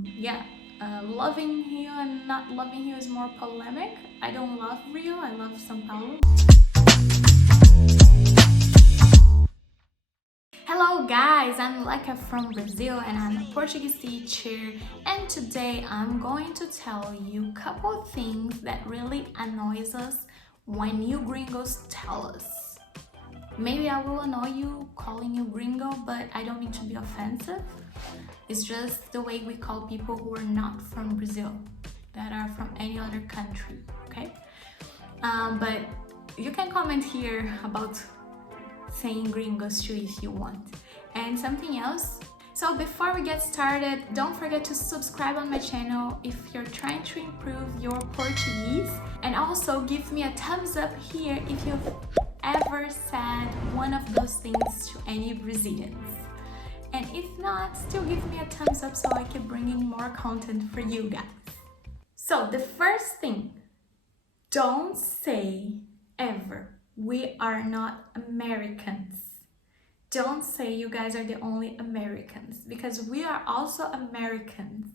Yeah, loving Rio and not loving Rio is more polemic. I don't love Rio, I love São Paulo. Hello guys, I'm Leca from Brazil and I'm a Portuguese teacher, and today I'm going to tell you a couple things that really annoys us when you gringos tell us. Maybe I will annoy you calling you gringo, but I don't mean to be offensive. It's just the way we call people who are not from Brazil, that are from any other country, okay? But you can comment here about saying gringos too if you want. And something else. So before we get started, don't forget to subscribe on my channel if you're trying to improve your Portuguese. And also give me a thumbs up here if you've ever said one of those things to any Brazilians. And if not, still give me a thumbs up so I keep bringing more content for you guys. So the first thing, don't say ever, we are not Americans. Don't say you guys are the only Americans, because we are also Americans.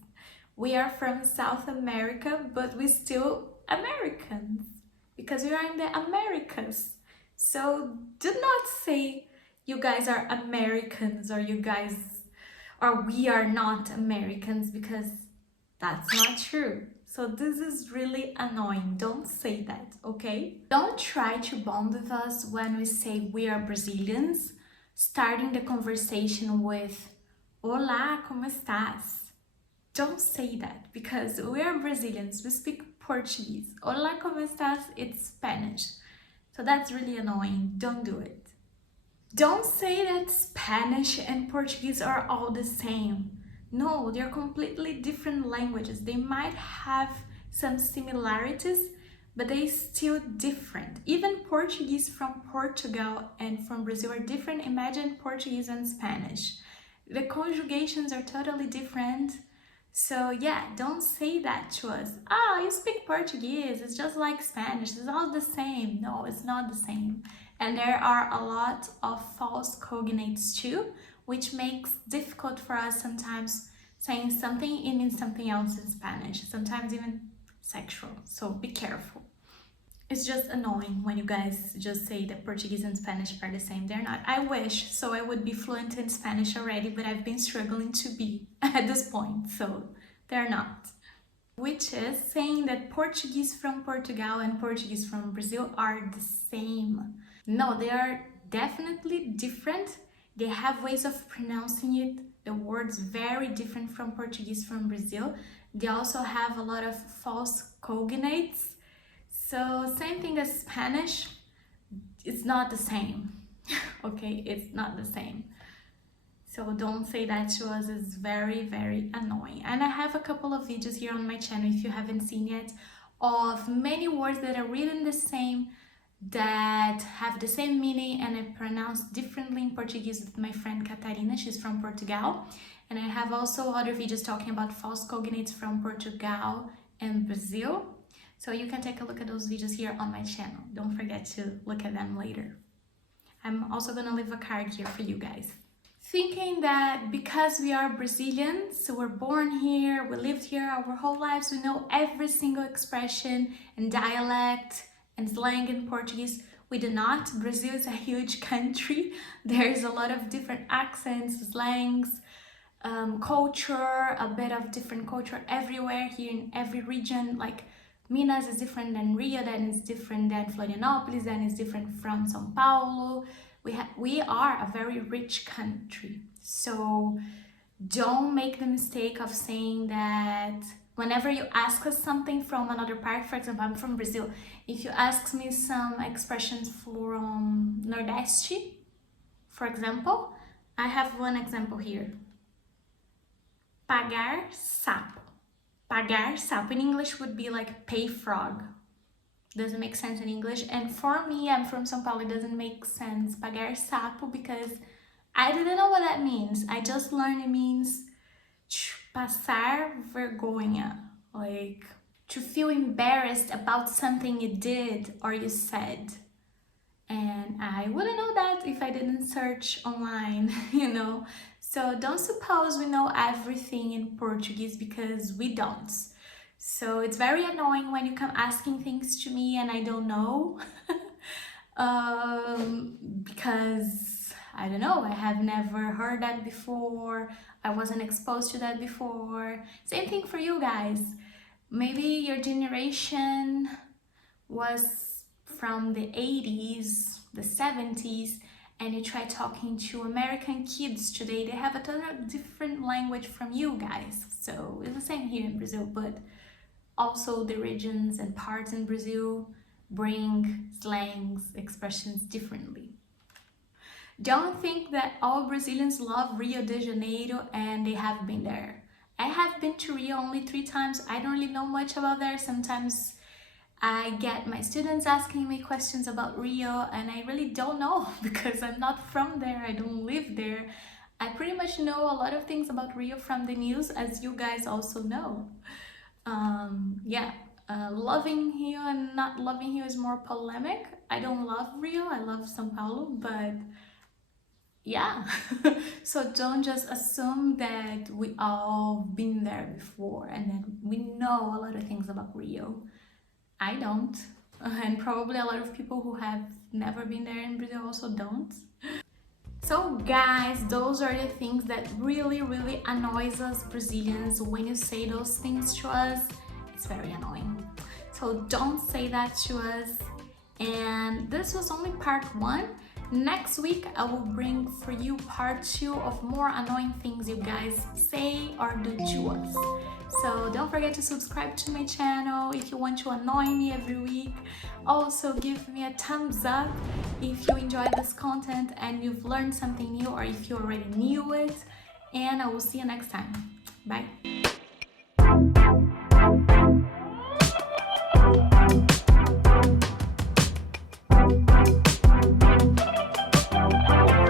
We are from South America, but we still Americans because we are in the Americas. So do not say you guys are Americans or we are not Americans, because that's not true. So this is really annoying. Don't say that, okay? Don't try to bond with us when we say we are Brazilians, starting the conversation with Olá, como estás? Don't say that, because we are Brazilians, we speak Portuguese. Olá, como estás? It's Spanish. So that's really annoying. Don't do it. Don't say that Spanish and Portuguese are all the same. No, they're completely different languages. They might have some similarities, but they're still different. Even Portuguese from Portugal and from Brazil are different. Imagine Portuguese and Spanish. The conjugations are totally different. So yeah, don't say that to us. Ah, you speak Portuguese, it's just like Spanish, it's all the same. No, it's not the same. And there are a lot of false cognates too, which makes difficult for us sometimes saying something it means something else in Spanish, sometimes even sexual. So be careful. It's just annoying when you guys just say that Portuguese and Spanish are the same. They're not. I wish, so I would be fluent in Spanish already, but I've been struggling to be at this point, so they're not. Which is saying that Portuguese from Portugal and Portuguese from Brazil are the same. No, they are definitely different. They have ways of pronouncing it, the words very different from Portuguese from Brazil. They also have a lot of false cognates. So same thing as Spanish, it's not the same, okay? It's not the same. So don't say that to us, it's very, very annoying. And I have a couple of videos here on my channel, if you haven't seen yet, of many words that are written the same, that have the same meaning and I pronounce differently in Portuguese with my friend Catarina, she's from Portugal. And I have also other videos talking about false cognates from Portugal and Brazil. So you can take a look at those videos here on my channel. Don't forget to look at them later. I'm also gonna leave a card here for you guys. Thinking that because we are Brazilians, so we're born here, we lived here our whole lives, we know every single expression and dialect and slang in Portuguese. We do not. Brazil is a huge country. There's a lot of different accents, slangs, culture, a bit of different culture everywhere here in every region. Like Minas is different than Rio, then is different than Florianópolis, then is different from São Paulo. We are a very rich country. So don't make the mistake of saying that whenever you ask us something from another part, for example, I'm from Brazil. If you ask me some expressions from Nordeste, for example, I have one example here. Pagar sapo. Pagar sapo in English would be like pay frog. Doesn't make sense in English. And for me, I'm from São Paulo, it doesn't make sense. Pagar sapo, because I didn't know what that means. I just learned it means passar vergonha, like to feel embarrassed about something you did or you said. And I wouldn't know that if I didn't search online, you know. So don't suppose we know everything in Portuguese, because we don't. So it's very annoying when you come asking things to me and I don't know. Because I don't know, I have never heard that before. I wasn't exposed to that before. Same thing for you guys. Maybe your generation was from the 80s, the 70s, and you try talking to American kids today, they have a totally different language from you guys. So it's the same here in Brazil, but also the regions and parts in Brazil bring slangs, expressions differently. Don't think that all Brazilians love Rio de Janeiro and they have been there. I have been to Rio only 3 times. I don't really know much about there. Sometimes I get my students asking me questions about Rio and I really don't know because I'm not from there, I don't live there. I pretty much know a lot of things about Rio from the news, as you guys also know. Loving Rio and not loving Rio is more polemic. I don't love Rio, I love São Paulo, but yeah. So don't just assume that we all been there before and that we know a lot of things about Rio. I don't, and probably a lot of people who have never been there in Brazil also don't. So guys, those are the things that really annoys us Brazilians. When you say those things to us, it's very annoying. So don't say that to us. And this was only part 1. Next week I will bring for you part 2 of more annoying things you guys say or do to us. So don't forget to subscribe to my channel if you want to annoy me every week. Also give me a thumbs up if you enjoyed this content and you've learned something new, or if you already knew it. And I will see you next time. Bye!